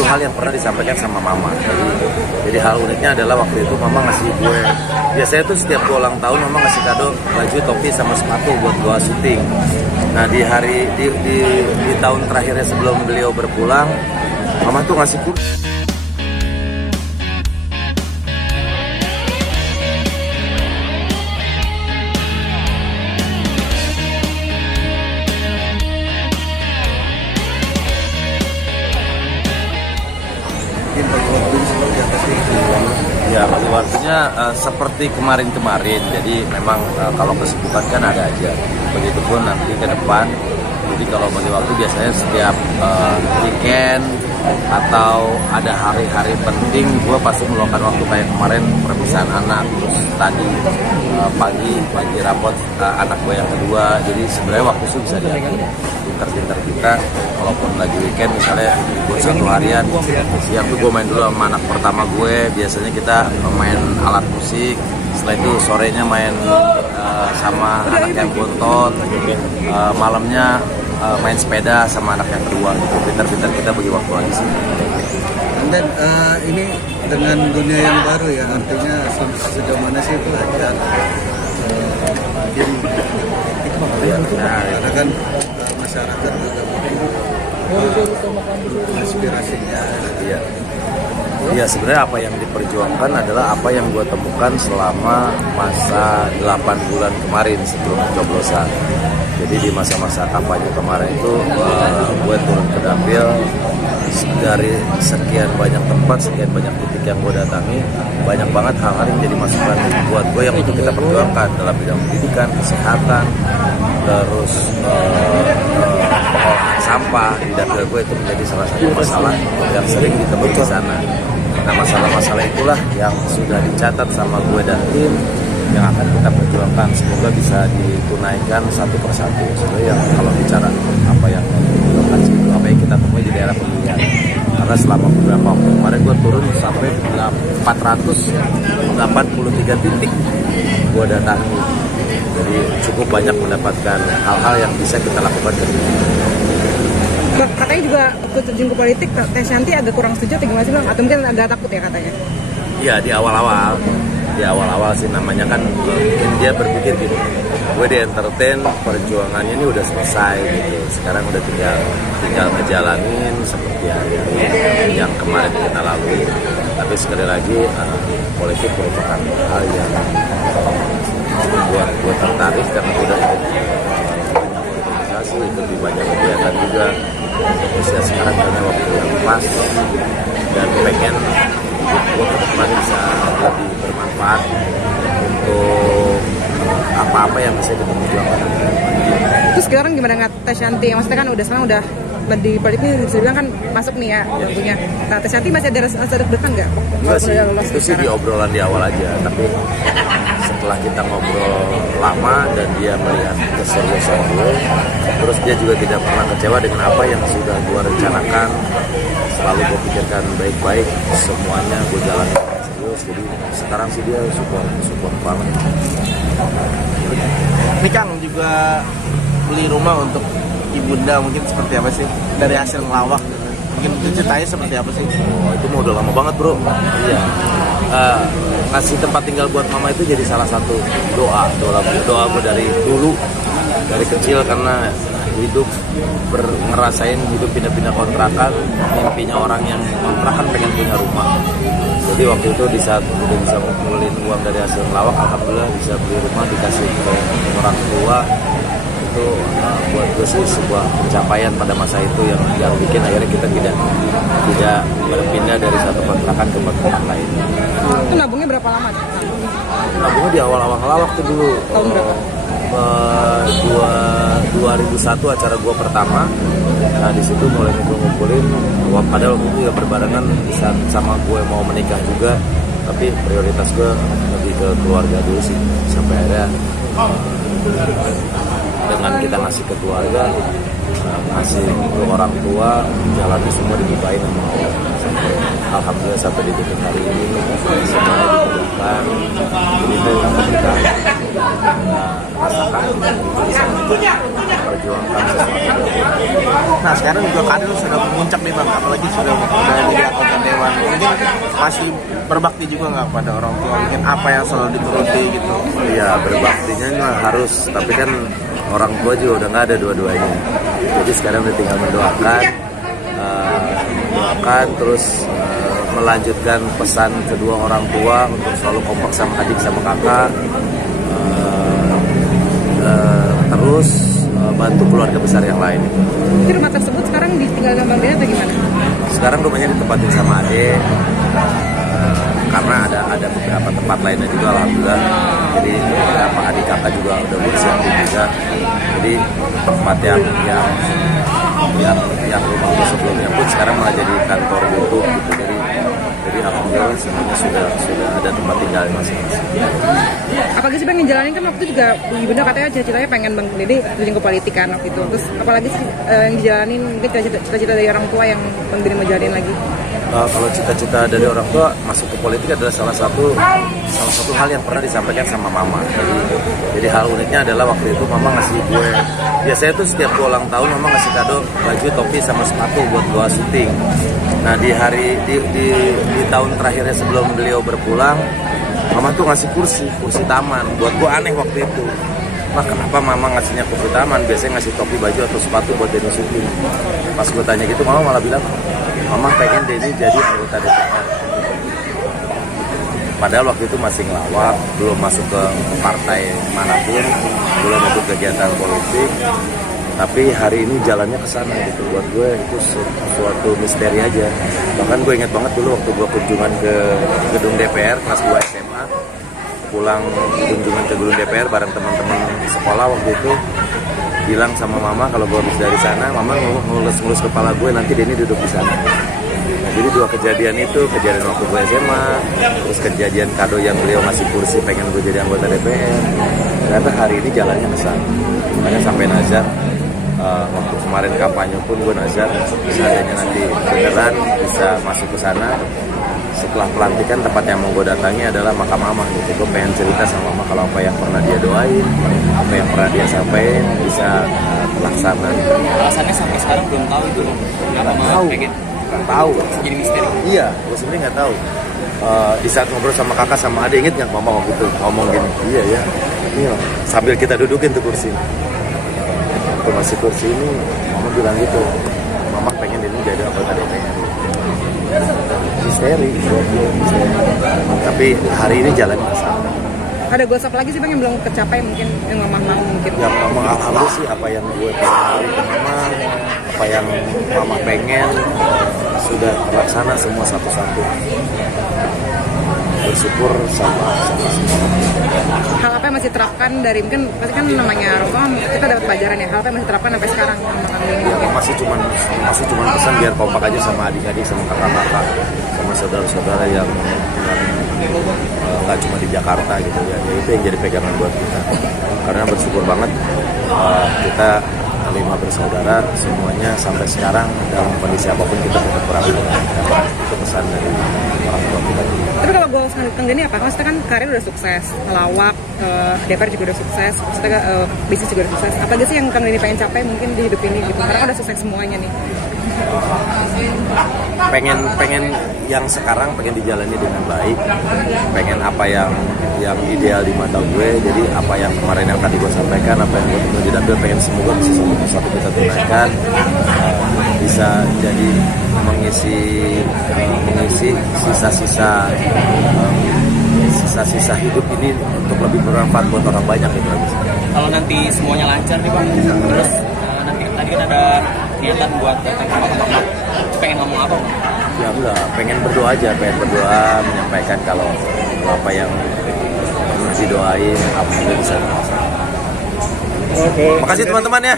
satu hal yang pernah disampaikan sama mama. Jadi hal uniknya adalah waktu itu mama ngasih gue, biasanya tuh setiap gue ulang tahun mama ngasih kado baju, topi sama sepatu buat gue syuting. Nah di tahun terakhirnya sebelum beliau berpulang, mama tuh ngasih ya, bagi waktunya seperti kemarin-kemarin. Jadi memang kalau kesibukan kan ada aja. Begitupun nanti ke depan. Jadi kalau bagi waktu biasanya setiap weekend atau ada hari-hari penting, gue pasti meluangkan waktu kayak kemarin perpisahan anak, terus tadi pagi rapot anak gue yang kedua. Jadi sebenarnya waktu itu bisa diatur. Pinter-pinter kita, walaupun lagi weekend misalnya gue satu harian, siang tuh gue main dulu sama anak pertama gue. Biasanya kita main alat musik, setelah itu sorenya main sama anak yang bontot, malamnya main sepeda sama anak yang kedua. Pinter-pinter kita bagi waktu lagi sih. Dan ini dengan dunia yang baru ya, artinya sejauh mana sih itu ajar game karena kan masyarakat juga inspirasinya. Iya, sebenarnya apa yang diperjuangkan adalah apa yang gue temukan selama masa 8 bulan kemarin sebelum pencoblosan. Jadi di masa-masa kampanye kemarin itu gue turun ke dapil dari sekian banyak tempat, sekian banyak titik yang gue datangi, banyak banget hal-hal yang jadi masukan buat gue yang untuk kita perjuangkan dalam bidang pendidikan, kesehatan, terus pengolahan sampah di dapil gue itu menjadi salah satu masalah yang sering ditemui di sana. Nah masalah-masalah itulah yang sudah dicatat sama gue dan tim yang akan kita perjuangkan, semoga bisa ditunaikan satu persatu. Sebenarnya yang kalau bicara apa yang kita temui di daerah pemilihan, karena selama beberapa waktu kemarin gue turun sampai 483 titik gue datangi. Jadi cukup banyak mendapatkan hal-hal yang bisa kita lakukan ke depan. Katanya juga waktu terjun ke politik, Teh Shanty agak kurang setuju atau gimana sih Bang? Atau mungkin agak takut ya katanya? Iya, di awal-awal sih, namanya kan mungkin dia berpikir gitu, gue di entertain, perjuangannya ini udah selesai gitu, sekarang udah tinggal ngejalanin seperti hari-hari yang kemarin kita lalui. Tapi sekali lagi politik merupakan hal yang buat gue tertarik karena udah ikut organisasi, ikut di banyak kegiatan juga. Terus ya sekarang kayaknya waktu yang pas dan pengen gue ke depan bisa lebih bermanfaat untuk apa-apa yang bisa kita perjuangkan. Terus sekarang gimana nggak Teh Shanty? Maksudnya kan sekarang udah di politik ini bisa bilang kan masuk nih ya tentunya. Nah Teh Shanty masih ada rasa deg-degan nggak? Enggak sih, itu sih di obrolan di awal aja. Tapi setelah kita ngobrol lama dan dia melihat keseriusan gue, terus dia juga tidak pernah kecewa dengan apa yang sudah gue rencanakan. Selalu gue pikirkan baik-baik, semuanya gue jalanin serius. Jadi sekarang sih dia support banget. Ini Kang juga beli rumah untuk ibunda, mungkin seperti apa sih dari hasil ngelawak? Mungkin ceritanya seperti apa sih? Oh, itu mau udah lama banget bro. Iya. Ngasih tempat tinggal buat mama itu jadi salah satu doa gue dari dulu, dari kecil, karena hidup ngerasain hidup pindah-pindah kontrakan, mimpinya orang yang kontrakan pengen punya rumah. Jadi waktu itu di saat udah bisa ngumpulin uang dari hasil ngelawak, alhamdulillah bisa beli rumah, dikasih ke orang tua. Itu buat gue sih sebuah pencapaian pada masa itu yang bikin akhirnya kita tidak berpindah dari satu kontrakan ke kontrakan lain. Itu nabungnya berapa lama? Nabungnya di awal-awal ngelawak tuh dulu. Tahun berapa? 2001 acara gue pertama. Nah di situ mulai ngumpulin. Padahal waktu itu ya berbarengan sama gue mau menikah juga. Tapi prioritas gue lebih ke keluarga dulu sih. Sampai akhirnya dengan kita ngasih ke keluarga, ngasih ke orang tua, jalannya semua dibukain sama Allah. Alhamdulillah sampai di titik hari ini semuanya diberikan. Ini tuh kita rasakan itu bisa memperjuangkan sesuatu. Nah sekarang juga karir sudah memuncak nih bang, apalagi sudah jadi anggota dewan. Mungkin masih berbakti juga nggak pada orang tua? Mungkin apa yang selalu dituruti gitu? Iya, berbaktinya mah harus, tapi kan orang tua juga udah nggak ada dua-duanya. Jadi sekarang udah tinggal mendoakan terus melanjutkan pesan kedua orang tua untuk selalu kompak sama adik sama kakak, terus bantu keluarga besar yang lain. Di rumah tersebut sekarang ditinggal sama Bang Dede atau gimana? Sekarang rumahnya ditempatin sama adik, karena ada beberapa tempat lainnya juga alhamdulillah. Jadi beberapa adik kakak juga udah bersiapin juga. Jadi tempat yang rumah gue sebelumnya pun sekarang malah jadi kantor YouTube gitu. Jadi alhamdulillah semuanya sudah ada tempat tinggal masing-masing. Apalagi sih Bang yang jalanin kan waktu itu juga Ibunda katanya cita-citanya pengen Bang Dede terjun ke politik kan waktu itu. Terus apalagi sih yang dijalanin mungkin cita-cita dari orang tua yang Bang Dede mau jalanin lagi? Kalau cita-cita dari orang tua masuk ke politik adalah salah satu hal yang pernah disampaikan sama mama. Jadi hal uniknya adalah waktu itu mama ngasih gue, biasanya tuh setiap gue ulang tahun mama ngasih kado baju, topi sama sepatu buat gue syuting. Nah di tahun terakhirnya sebelum beliau berpulang, mama tuh ngasih kursi taman. Buat gue aneh waktu itu. Nah, kenapa mama ngasihnya kursi taman? Biasanya ngasih topi, baju atau sepatu buat Denny syuting. Pas gue tanya gitu, mama malah bilang, mama pengen Denny jadi anggota DPR. Padahal waktu itu masih ngelawak, belum masuk ke partai manapun, belum ikut kegiatan politik. Tapi hari ini jalannya ke sana gitu. Buat gue itu suatu misteri aja. Bahkan gue inget banget dulu waktu gue kunjungan ke gedung DPR kelas 2 SMA, pulang kunjungan ke gedung DPR bareng teman-teman sekolah waktu itu, bilang sama mama kalau gue habis dari sana, mama ngelus-ngelus kepala gue, nanti Denny duduk di sana. Nah, jadi dua kejadian itu, kejadian waktu gue SMA, terus kejadian kado yang beliau ngasih kursi pengen gue jadi anggota DPR. Ternyata hari ini jalannya ke sana. Makanya sampai nazar, waktu kemarin kampanye pun gue nazar, seandainya nanti beneran bisa masuk ke sana. Setelah pelantikan, tempat yang mau gue datangi adalah makam mama gitu. Gue pengen cerita sama mama kalau apa yang pernah dia doain, apa yang pernah dia sampaikan bisa terlaksana. Alasannya sampai sekarang belum tahu itu loh. Kenapa mama pengen? Nggak tahu. Jadi misteri. Iya, gue sebenarnya nggak tahu. Di saat ngobrol sama kakak sama adik, inget nggak mama waktu itu ngomong gini? Iya. Sambil kita dudukin tuh kursi. Waktu masih kursi ini, mama bilang gitu. Mama pengen ini jadi anggota DPR. Misteri. Tapi hari ini jalannya ke sana. Ada gosok lagi sih Bang yang belum tercapai mungkin, yang mama mau mungkin? Ya mama alhamdulillah sih apa yang gue pengen dari mama, apa yang mama pengen sudah terlaksana semua satu-satu. Bersyukur sama semua. Hal apa yang masih terapkan dari, mungkin pasti kan namanya orang kita dapat pelajaran ya, hal apa yang masih terapkan sampai sekarang? Ya masih cuman pesan biar kompak aja sama adik-adik, sama kakak-kakak, sama saudara-saudara yang nggak cuma di Jakarta gitu ya. Itu yang jadi pegangan buat kita. Karena bersyukur banget kita 5 bersaudara semuanya sampai sekarang dalam kondisi apapun kita tetap berakhir. Itu pesan dari orang tua kita. Tapi kalau gue Kang Denny apa? Maksudnya kan karir udah sukses, ngelawak, DPR juga udah sukses, maksudnya bisnis juga udah sukses. Apa aja sih yang Kang Denny pengen capai mungkin di hidup ini gitu? Karena udah sukses semuanya nih. Pengen yang sekarang pengen dijalani dengan baik, pengen apa yang ideal di mata gue. Jadi apa yang kemarin yang tadi gue sampaikan, apa yang gue mau didapil, pengen semoga bisa satu kita tunaikan, bisa jadi mengisi sisa-sisa hidup ini untuk lebih bermanfaat buat orang banyak gitu. Kalau nanti semuanya lancar nih Bang, terus nanti tadi kan ada niatan buat datang ke mama, pengen ngomong apa? Ya udah, pengen berdoa aja, menyampaikan kalau apa yang pernah didoain, apa yang bisa. Oke. Makasih teman-teman ya.